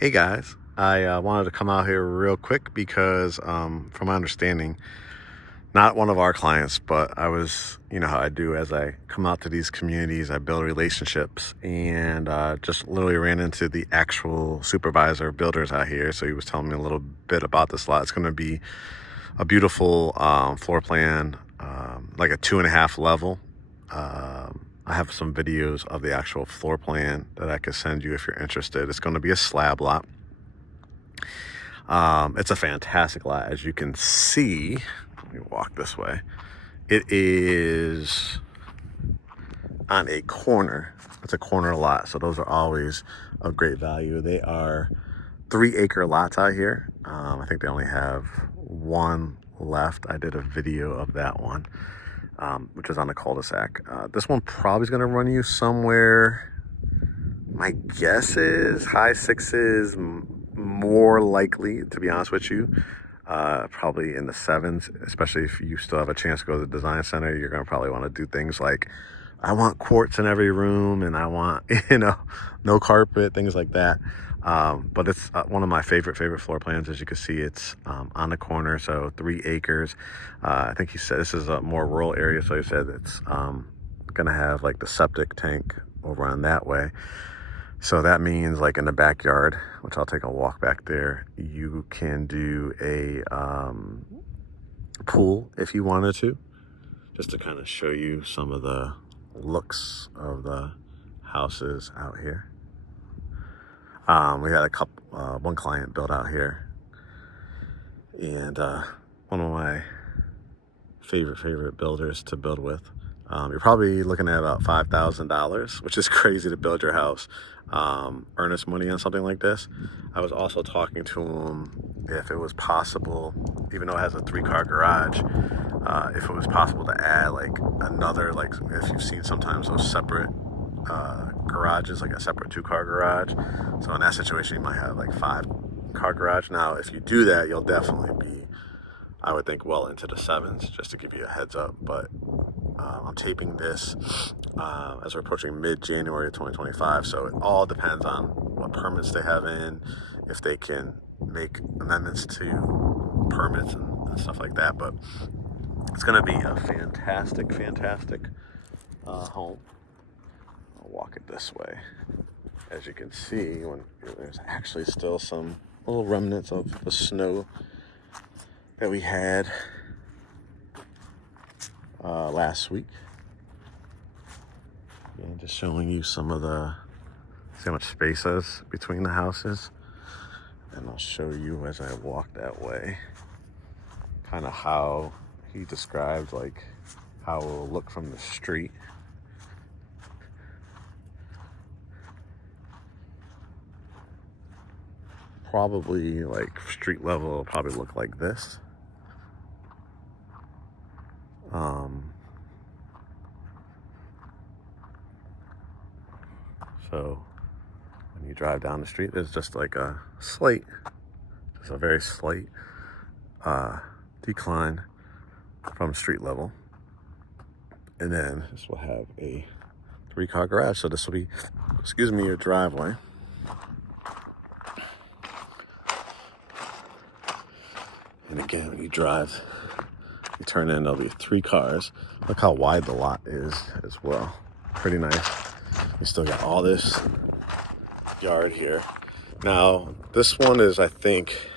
Hey guys, I wanted to come out here real quick because, from my understanding, not one of our clients, but I was, you know how I do as I come out to these communities, I build relationships, and just literally ran into the actual supervisor of builders out here. So he was telling me a little bit about this lot. It's going to be a beautiful floor plan, like a 2.5 level. I have some videos of the actual floor plan that I could send you if you're interested. It's going to be a slab lot. It's a fantastic lot, as you can see. Let me walk this way. It is on a corner. It's a corner lot, so those are always of great value. They are 3-acre lots out here. I think they only have one left. I did a video of that one, which is on the cul-de-sac. This one probably is going to run you somewhere, my guess is high sixes, more likely, to be honest with you, probably in the sevens, especially if you still have a chance to go to the design center. You're going to probably want to do things like, I want quartz in every room, and I want, no carpet, things like that. But it's one of my favorite floor plans. As you can see, it's on the corner, so 3 acres. I think he said this is a more rural area, so he said it's going to have like the septic tank over on that way. So that means, like, in the backyard, which I'll take a walk back there, you can do a pool if you wanted to, just to kind of show you some of the looks of the houses out here. We had one client build out here, and one of my favorite builders to build with. You're probably looking at about $5,000, which is crazy to build your house. Earnest money on something like this. I was also talking to him if it was possible, even though it has a 3-car garage, if it was possible to add like another, like if you've seen sometimes those separate garages, like a separate 2-car garage. So in that situation, you might have like 5-car garage. Now, if you do that, you'll definitely be, I would think, well into the sevens, just to give you a heads up. But I'm taping this as we're approaching mid-January 2025, so it all depends on what permits they have in, if they can make amendments to permits and stuff like that. But it's going to be a fantastic home. I'll walk it this way. As you can see, there's actually still some little remnants of the snow that we had last week. And just showing you some of see how much space is between the houses. And I'll show you as I walk that way, kind of how he described, like, how it will look from the street. Probably like street level, it'll probably look like this. So when you drive down the street, there's just like a very slight decline from street level. And then this will have a 3-car garage. So this will be, your driveway. And again, when you drive, you turn in, there'll be 3 cars. Look how wide the lot is as well. Pretty nice. We still got all this yard here. Now, this one is, I think,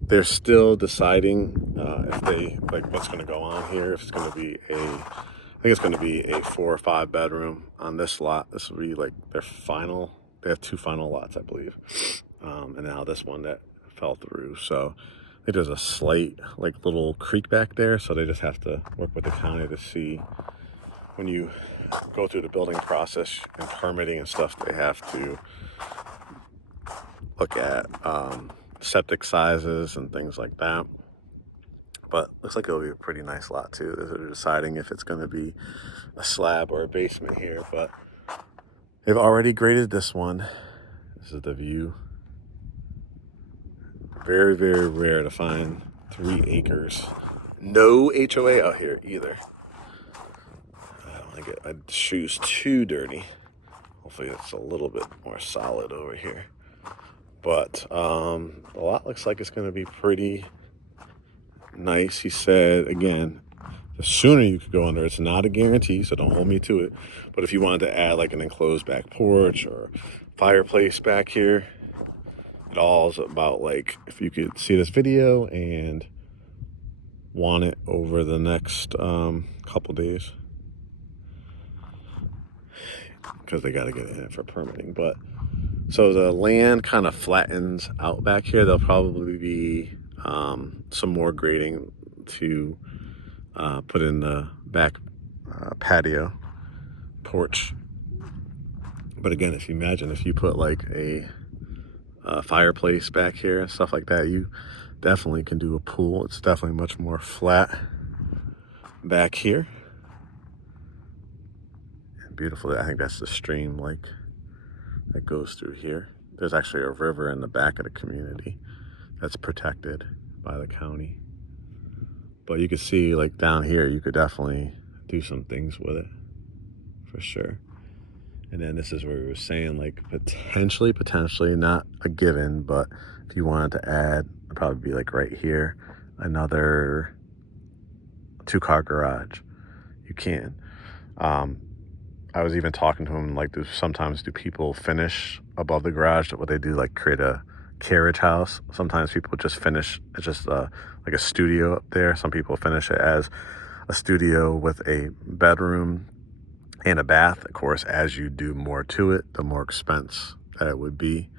they're still deciding if they, like, what's going to go on here. If it's going to be it's going to be a 4 or 5 bedroom on this lot. This will be like their final. They have 2 final lots, I believe. And now this one that fell through. So I think there's a slight, like, little creek back there. So they just have to work with the county to see, when you go through the building process and permitting and stuff, they have to look at septic sizes and things like that. But looks like it'll be a pretty nice lot too. They're deciding if it's going to be a slab or a basement here, but they've already graded this one. This is the view. Very rare to find 3 acres. No HOA out here either. I don't want to get my shoes too dirty. Hopefully it's a little bit more solid over here. But the lot looks like it's going to be pretty nice. He said, again, the sooner you could go under, it's not a guarantee, so don't hold me to it. But if you wanted to add like an enclosed back porch or fireplace back here, it all is about, like, if you could see this video and want it over the next couple days, because they got to get it in for permitting. But so the land kind of flattens out back here. There'll probably be some more grading to put in the back patio porch. But again, if you imagine if you put like a fireplace back here and stuff like that, you definitely can do a pool. It's definitely much more flat back here. And beautiful. I think that's the stream like that goes through here. There's actually a river in the back of the community that's protected by the county. But you can see, like, down here, you could definitely do some things with it, for sure. And then this is where we were saying, like, potentially, not a given, but if you wanted to add, it'd probably be like right here, another 2-car garage. You can. I was even talking to him, like, sometimes do people finish above the garage? What they do, like, create a carriage house. Sometimes people just finish, it's just like a studio up there. Some people finish it as a studio with a bedroom and a bath. Of course, as you do more to it, the more expense that it would be.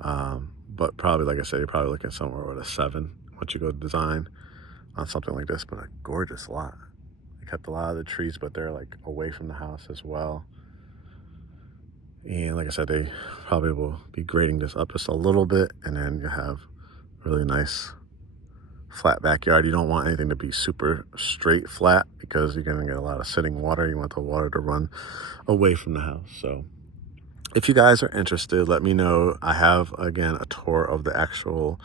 But probably, like I said, you're probably looking somewhere with a 7 once you go to design on something like this. But a gorgeous lot. They kept a lot of the trees, but they're like away from the house as well. And like I said, they probably will be grading this up just a little bit, and then you have really nice flat backyard. You don't want anything to be super straight flat because you're going to get a lot of sitting water. You want the water to run away from the house. So if you guys are interested, let me know. I have, again, a tour of the actual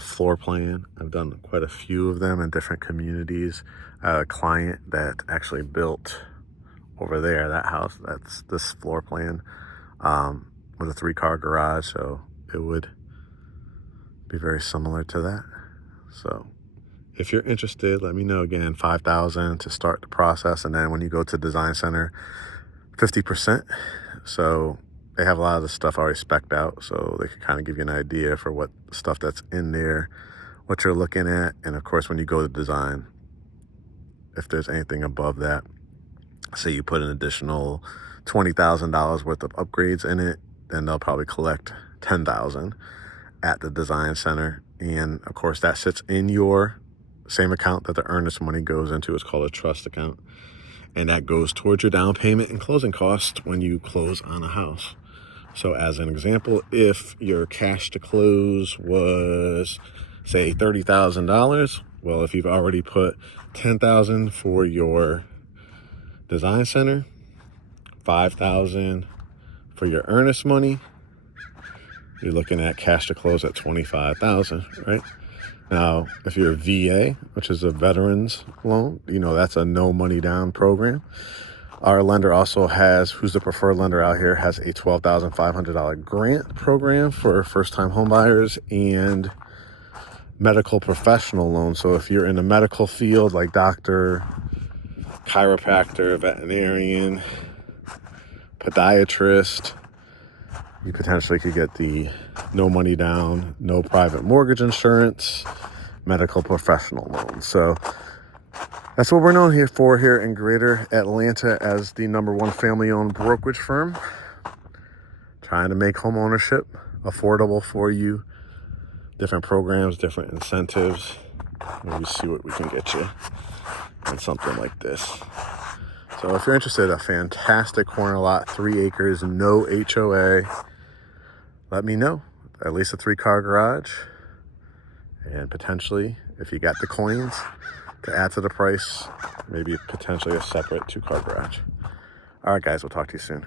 floor plan. I've done quite a few of them in different communities. I had a client that actually built over there, that house, that's this floor plan, with a 3-car garage. So it would be very similar to that. So if you're interested, let me know. Again, $5,000 to start the process. And then when you go to Design Center, 50%. So they have a lot of the stuff already spec'd out, so they can kind of give you an idea for what stuff that's in there, what you're looking at. And of course, when you go to design, if there's anything above that, say you put an additional $20,000 worth of upgrades in it, then they'll probably collect $10,000 at the Design Center. And of course, that sits in your same account that the earnest money goes into. It's called a trust account. And that goes towards your down payment and closing costs when you close on a house. So as an example, if your cash to close was, say, $30,000, well, if you've already put $10,000 for your Design Center, $5,000 for your earnest money, you're looking at cash to close at $25,000, right? Now, if you're a VA, which is a veterans loan, you know, that's a no money down program. Our lender also has, who's the preferred lender out here, has a $12,500 grant program for first-time homebuyers and medical professional loans. So if you're in the medical field, like doctor, chiropractor, veterinarian, podiatrist, you potentially could get the no money down, no private mortgage insurance, medical professional loan. So that's what we're known here for here in Greater Atlanta as the #1 family-owned brokerage firm, trying to make home ownership affordable for you. Different programs, different incentives. Maybe see what we can get you on something like this. So if you're interested, a fantastic corner lot, 3 acres, no HOA. Let me know. At least a 3-car garage. And potentially, if you got the coins to add to the price, maybe potentially a separate 2-car garage. All right, guys, we'll talk to you soon.